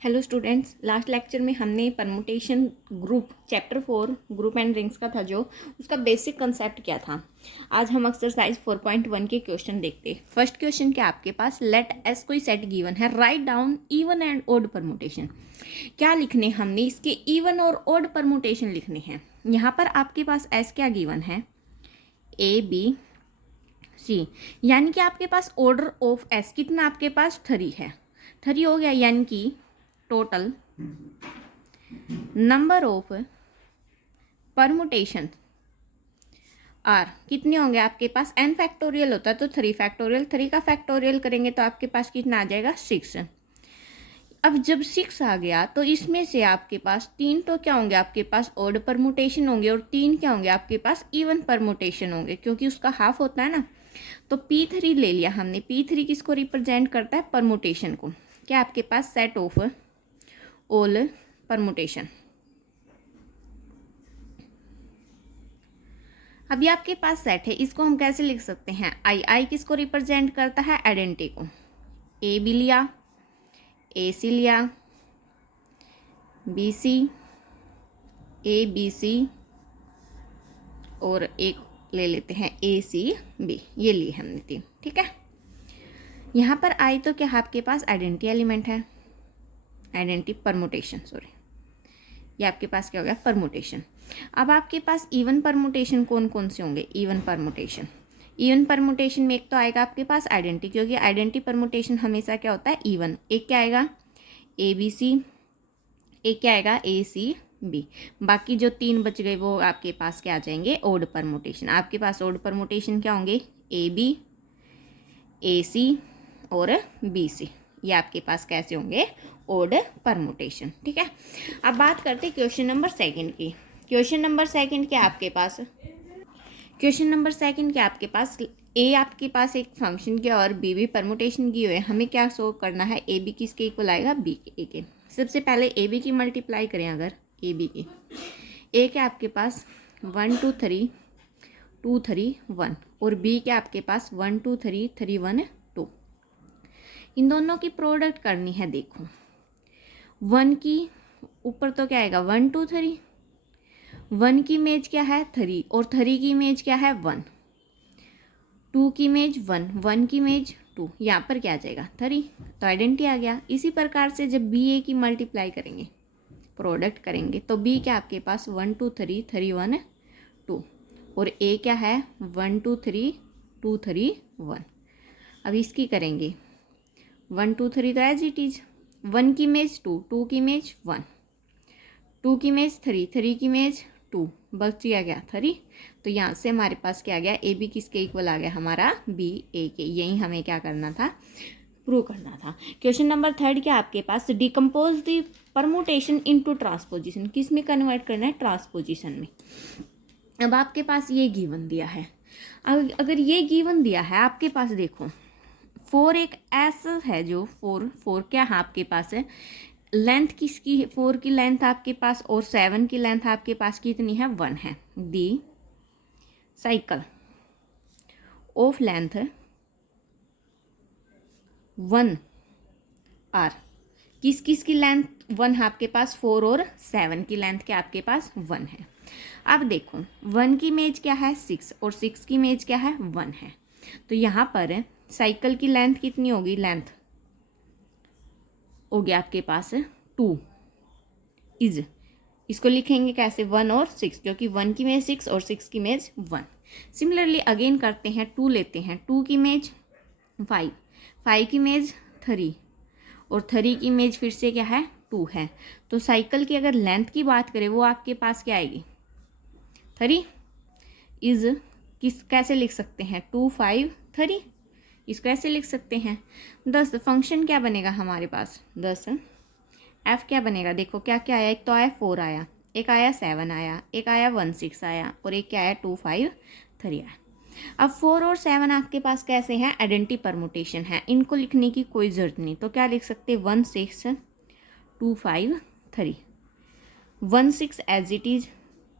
Hello students, last lecture में हमने permutation group chapter 4 group and rings का था जो उसका बेसिक कंसेप्ट क्या था। आज हम एक्सरसाइज 4.1 के क्वेश्चन देखते हैं। फर्स्ट क्वेश्चन क्या आपके पास, लेट एस कोई सेट गिवन है, write down even and odd permutation. क्या लिखने हमने, इसके इवन और ओड परमुटेशन लिखने हैं। यहाँ पर आपके पास एस क्या गिवन है, ए बी सी, यानी कि आपके पास ऑर्डर ऑफ एस कितना आपके पास 3 है। 3 हो गया, यानी कि total number of permutation are कितने होंगे आपके पास। एन फैक्टोरियल होता है तो 3 फैक्टोरियल, 3 का फैक्टोरियल करेंगे तो आपके पास कितना आ जाएगा 6। अब जब 6 आ गया तो इसमें से आपके पास 3 तो क्या होंगे आपके पास ऑड परमुटेशन होंगे और 3 क्या होंगे आपके पास इवन परमुटेशन होंगे, क्योंकि उसका हाफ होता है ना। तो P3 ले लिया हमने। P3 किसको रिप्रेजेंट करता है, परमुटेशन को। क्या आपके पास सेट ऑफ ऑल परमुटेशन। अभी आपके पास सेट है, इसको हम कैसे लिख सकते हैं। आई किसको रिप्रेजेंट करता है, आइडेंटिटी को। ए बी लिया, ए सी लिया, B C, A B C और एक ले लेते हैं ए सी बी, ये लिए हमने 3। ठीक है, यहाँ पर आई तो क्या आपके पास आइडेंटिटी एलिमेंट है, आइडेंटिटी परमुटेशन, सॉरी, ये आपके पास क्या हो गया परमुटेशन। अब आपके पास इवन परमुटेशन कौन कौन से होंगे, इवन परमुटेशन। इवन परमुटेशन में एक तो आएगा आपके पास आइडेंटिटी, क्योंकि आइडेंटिटी परमुटेशन हमेशा क्या होता है इवन। एक क्या आएगा ए बी सी, एक क्या आएगा ए सी बी। बाकी जो 3 बच गए वो आपके पास क्या आ जाएंगे, ओड परमुटेशन। आपके पास ओड परमुटेशन क्या होंगे, ए बी, ए सी और बी सी, ये आपके पास कैसे होंगे, ओड परमुटेशन। ठीक है, अब बात करते हैं क्वेश्चन नंबर 2 की। क्वेश्चन नंबर 2 क्या आपके पास, क्वेश्चन नंबर 2 क्या आपके पास, ए आपके पास एक फंक्शन के और बी भी परमुटेशन की हुए। हमें क्या शो करना है, ए बी किसके इक्वल आएगा, बी के, ए के। सबसे पहले ए बी की मल्टीप्लाई करें अगर, ए बी की। ए क्या आपके पास 1 2 3 2 3 1 और बी क्या आपके पास 1 2 3 3 1 2। इन दोनों की प्रोडक्ट करनी है। देखो 1 की ऊपर तो क्या आएगा 1 2 3, 1 की इमेज क्या है 3 और 3 की इमेज क्या है 1, 2 की इमेज 1, 1 की इमेज 2, यहाँ पर क्या आ जाएगा 3, तो आइडेंटिटी आ गया। इसी प्रकार से जब बी ए की मल्टीप्लाई करेंगे, प्रोडक्ट करेंगे, तो बी क्या आपके पास 1 2 3 3 1 2 और ए क्या है 1 2 3 2 3 1। अब इसकी करेंगे 1 2 3 तो एज इट इज, 1 की इमेज 2, 2 की इमेज 1, 2 की इमेज 3, 3 की इमेज 2, बच गया 3। तो यहाँ से हमारे पास क्या आ गया, ए बी किसके इक्वल आ गया हमारा, बी ए के। यही हमें क्या करना था, प्रूव करना था। क्वेश्चन नंबर 3 क्या आपके पास, decompose the permutation into transposition. किस में कन्वर्ट करना है, ट्रांसपोजिशन में। अब आपके पास ये गिवन दिया है, अगर ये गिवन दिया है आपके पास, देखो 4 एक ऐसा है जो 4 क्या है आपके पास है, लेंथ किसकी, 4 की लेंथ आपके पास और 7 की लेंथ आपके पास कितनी है 1 है। दी साइकिल ऑफ लेंथ 1 आर, किस किस की लेंथ 1 है आपके पास, 4 और 7 की लेंथ क्या आपके पास 1 है। अब देखो 1 की इमेज क्या है 6 और 6 की इमेज क्या है 1 है। तो यहाँ पर साइकिल की लेंथ कितनी होगी, लेंथ हो गया आपके पास 2 इज, इसको लिखेंगे कैसे 1 और 6, क्योंकि 1 की इमेज 6 और 6 की इमेज 1। सिमिलरली अगेन करते हैं, 2 लेते हैं, 2 की इमेज 5, 5 की इमेज 3 और 3 की इमेज फिर से क्या है 2 है। तो साइकिल की अगर लेंथ की बात करें वो आपके पास क्या आएगी 3 इज, किस कैसे लिख सकते हैं 2 5 3, इसको ऐसे लिख सकते हैं 10। फंक्शन क्या बनेगा हमारे पास 10, एफ क्या बनेगा, देखो क्या क्या आया, एक तो आया 4 आया, एक आया 7 आया, एक आया 1 6 आया और एक क्या आया 2 5 3 आया। अब 4 और 7 आपके पास कैसे हैं, आइडेंटिटी परमुटेशन है, इनको लिखने की कोई ज़रूरत नहीं। तो क्या लिख सकते हैं 1 6 2 5 3, 1 6 एज इट इज,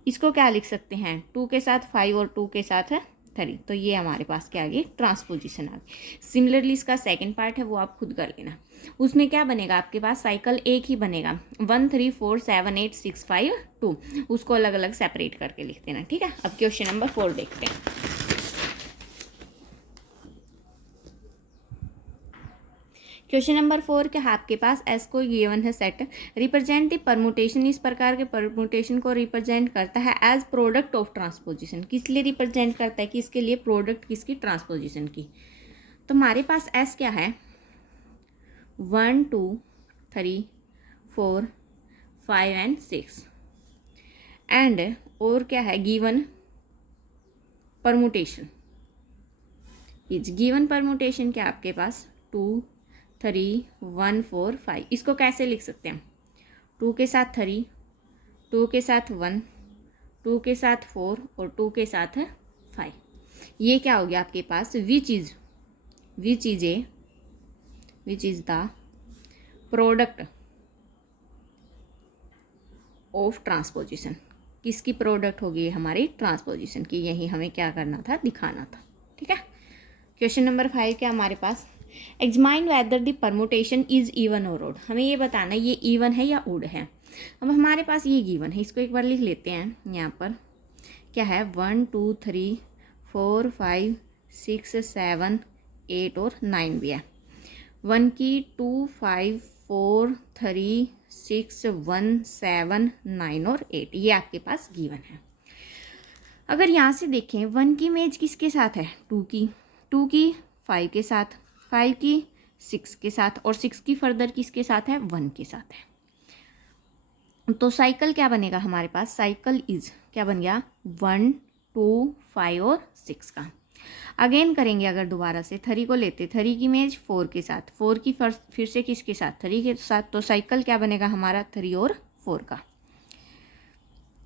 इसको क्या लिख सकते हैं 2 के साथ 5 और 2 के साथ 3। तो ये हमारे पास क्या आ गई, ट्रांसपोजिशन आ गई। सिमिलरली इसका सेकंड पार्ट है वो आप खुद कर लेना। उसमें क्या बनेगा आपके पास, साइकिल एक ही बनेगा, 1 3 4 7 8 6 5 2, उसको अलग अलग सेपरेट करके लिख देना, ठीक है। अब क्वेश्चन नंबर 4 देखते हैं। क्वेश्चन नंबर 4 के आपके पास एस को गिवन है सेट, रिप्रेजेंट द परमुटेशन, इस प्रकार के परमुटेशन को रिप्रेजेंट करता है एज प्रोडक्ट ऑफ ट्रांसपोजिशन, किस लिए रिप्रेजेंट करता है, कि इसके लिए प्रोडक्ट किसकी, ट्रांसपोजिशन की। तो हमारे पास एस क्या है, 1 2 3 4 5 एंड 6, एंड और क्या है, given permutation is, given permutation क्या आपके पास 2 3 1 4 5, इसको कैसे लिख सकते हैं, 2 के साथ 3, 2 के साथ 1, 2 के साथ 4 और 2 के साथ 5। ये क्या हो गया आपके पास, which is the product of transposition, किसकी प्रोडक्ट होगी, हमारी ट्रांसपोजिशन की। यही हमें क्या करना था, दिखाना था, ठीक है। क्वेश्चन नंबर 5 क्या हमारे पास, examine whether the permutation is even और ओड, हमें ये बताना ये इवन है या ओड है। अब हमारे पास ये गिवन है, इसको एक बार लिख लेते हैं। यहाँ पर क्या है, 1 2 3 4 5 6 7 8 और 9 भी है। 1 की 2 5 4 3 6 1 7 9 और 8, ये आपके पास गिवन है। अगर यहाँ से देखें 1 की इमेज किसके साथ है, 2 की 5 के साथ, 5 की 6 के साथ, और 6 की फर्दर किसके साथ है, 1 के साथ है। तो साइकिल क्या बनेगा हमारे पास, साइकिल इज क्या बन गया, 1 2 5 और 6 का। अगेन करेंगे, अगर दोबारा से 3 को लेते, 3 की इमेज 4 के साथ, 4 की फिर से किसके साथ, 3 के साथ, तो साइकिल क्या बनेगा हमारा, 3 और 4 का।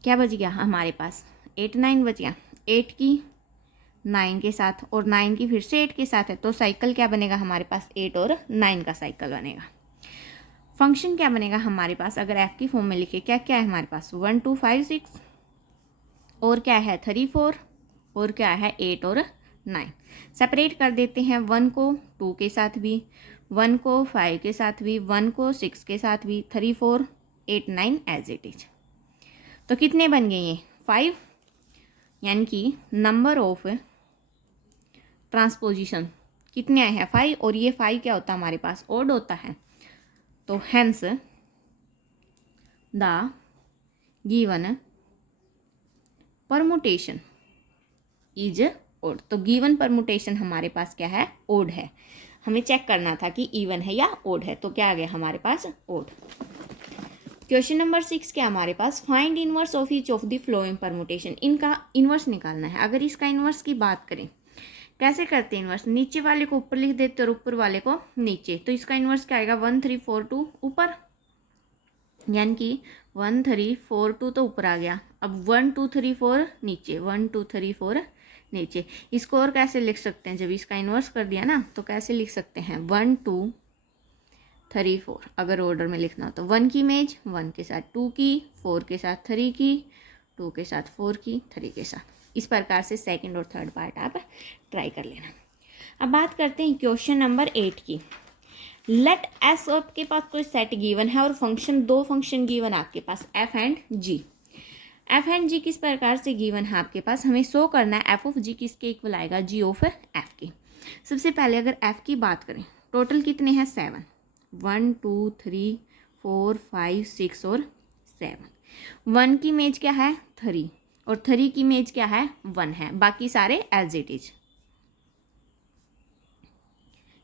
क्या बच गया हमारे पास, 8 9 बच गया, 8 की 9 के साथ और 9 की फिर से 8 के साथ है, तो साइकिल क्या बनेगा हमारे पास, 8 और 9 का साइकिल बनेगा। फंक्शन क्या बनेगा हमारे पास, अगर एफ की फॉर्म में लिखे, क्या क्या है हमारे पास, 1 2 5 6 और क्या है 3 4 और क्या है 8 और 9। सेपरेट कर देते हैं, 1 को 2 के साथ भी, 1 को 5 के साथ भी, 1 को 6 के साथ भी, 3 4 8 9 एज इट इज। तो कितने बन गए ये, 5, यानी कि नंबर ऑफ ट्रांसपोजिशन कितने आए हैं, 5, और ये 5 क्या होता है हमारे पास, ओड होता है। तो hence the given permutation is odd, तो गिवन परमुटेशन हमारे पास क्या है, ओड है। हमें चेक करना था कि इवन है या ओड है, तो क्या आ गया हमारे पास, ओड। क्वेश्चन नंबर 6 क्या हमारे पास, find inverse of each of the following permutation, इनका इनवर्स निकालना है। अगर इसका इनवर्स की बात करें, कैसे करते हैं इनवर्स, नीचे वाले को ऊपर लिख देते और ऊपर वाले को नीचे, तो इसका इनवर्स क्या आएगा, 1 3 4 2 ऊपर, यानी कि 1 3 4 2 तो ऊपर आ गया। अब 1 2 3 4 नीचे, 1 2 3 4 नीचे। इसको और कैसे लिख सकते हैं, जब इसका इनवर्स कर दिया ना, तो कैसे लिख सकते हैं, 1 2 3 4, अगर ऑर्डर में लिखना हो तो 1 की इमेज 1 के साथ 2 की, 4 के साथ 3 की, 2 के साथ 4 की, 3 के साथ। इस प्रकार से सेकंड और थर्ड पार्ट आप ट्राई कर लेना। अब बात करते हैं क्वेश्चन नंबर 8 की। लेट एस, आपके पास कोई सेट गिवन है और फंक्शन, दो फंक्शन गिवन है आपके पास, F and G. F and G किस प्रकार से गिवन है आपके पास, हमें शो करना है एफ ऑफ जी किसके इक्वल आएगा, जी ऑफ एफ की। सबसे पहले अगर एफ की बात करें, टोटल कितने हैं, 7, 1 2 3 4 5 6 और 7। 1 की इमेज क्या है, 3, और 3 की इमेज क्या है, 1 है, बाकी सारे एज इट इज।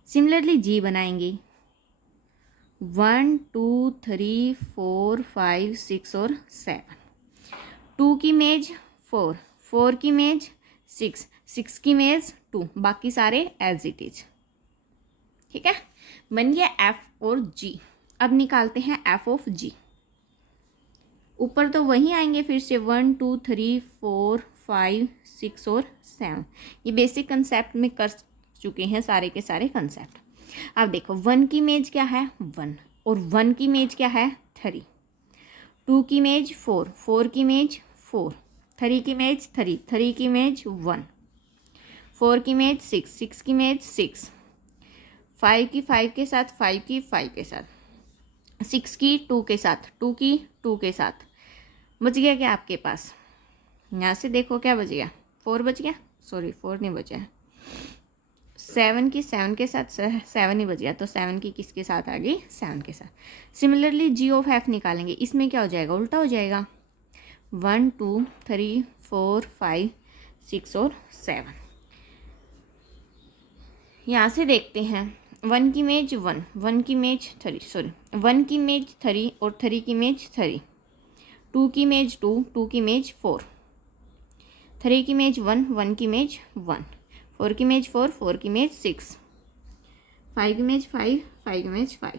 सिमिलरली जी बनाएंगे, 1 2 3 4 5 6 और 7। 2 की इमेज 4, 4 की इमेज 6, 6 की इमेज 2, बाकी सारे एज इट इज। ठीक है, बन गया एफ और जी। अब निकालते हैं एफ ऑफ जी। ऊपर तो वही आएंगे फिर से, 1 2 3 4 5 6 और 7। ये बेसिक कंसेप्ट में कर चुके हैं सारे के सारे कंसेप्ट। अब देखो 1 की इमेज क्या है, 1, और 1 की इमेज क्या है, 3। 2 की इमेज 4, 4 की इमेज 4, 3 की इमेज 3, 3 की इमेज 1, 4 की इमेज 6, 6 की इमेज 6, 5 की 5 के साथ, 5 की 5 के साथ, 6 की 2 के साथ, 2 की 2 के साथ। बच गया क्या आपके पास? यहाँ से देखो क्या बच गया, 4 बच गया, सॉरी 4 नहीं बचा है। 7 की 7 के साथ 7 ही बच गया, तो 7 की किसके साथ आ गई? 7 के साथ। सिमिलरली जी ऑफ एफ निकालेंगे, इसमें क्या हो जाएगा? उल्टा हो जाएगा। 1 2 3 4 5 6 और 7। यहाँ से देखते हैं 1 की इमेज 1, 1 की इमेज 3, सॉरी 1 की इमेज 3 और 3 की इमेज 3, 2 की इमेज 2, 2 की इमेज 4, 3 की इमेज 1, 1 की इमेज 1, 4 की इमेज 4, 4 की इमेज 6, 5 की इमेज 5, 5 की इमेज 5,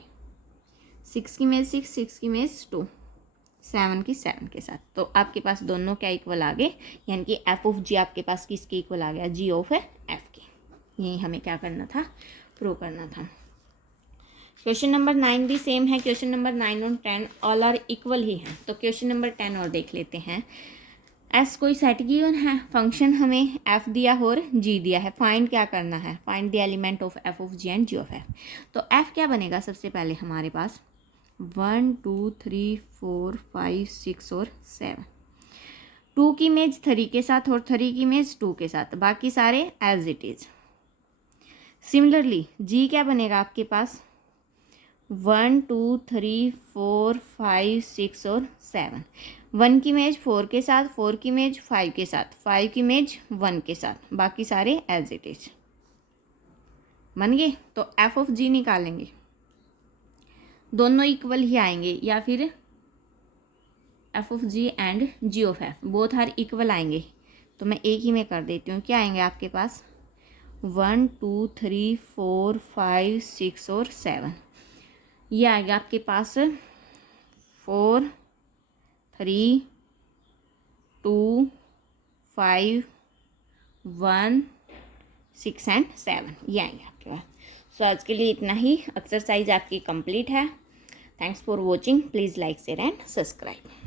6 की इमेज 6, 6 की इमेज 2, 7 की 7 के साथ। तो आपके पास दोनों क्या इक्वल आ गए, यानी कि एफ ऑफ जी आपके पास किसके इक्वल आ गया? जी ऑफ एफ के। यही हमें क्या करना था? प्रूव करना था। क्वेश्चन नंबर 9 भी सेम है। क्वेश्चन नंबर 9 और 10 ऑल आर इक्वल ही हैं। तो क्वेश्चन नंबर 10 और देख लेते हैं। एस कोई सेट गिवन है, फंक्शन हमें एफ दिया और जी दिया है, फाइंड क्या करना है? Find the element of F of G and G of F. तो एफ क्या बनेगा? सबसे पहले हमारे पास 1 2 3 4 5 6 और 7, 2 की इमेज 3 के साथ और 3 की इमेज 2 के साथ, बाकी सारे एज इट इज। सिमिलरली जी क्या बनेगा आपके पास? 1 2 3 4 5 6 और 7, 1 की इमेज 4 के साथ, 4 की इमेज 5 के साथ, 5 की इमेज 1 के साथ, बाकी सारे एज इट इज। बन गए? तो एफ ऑफ जी निकालेंगे, दोनों इक्वल ही आएंगे, या फिर F of G and G of F both are equal आएंगे। तो मैं एक ही में कर देती हूँ। क्या आएंगे आपके पास? 1 2 3 4 5 6 और 7। ये आएगा आपके पास 4 3 2 5 1 6 एंड 7, ये आएंगे आपके पास। सो आज के लिए इतना ही। एक्सरसाइज आपकी कंप्लीट है। Thanks for watching. Please like share and subscribe.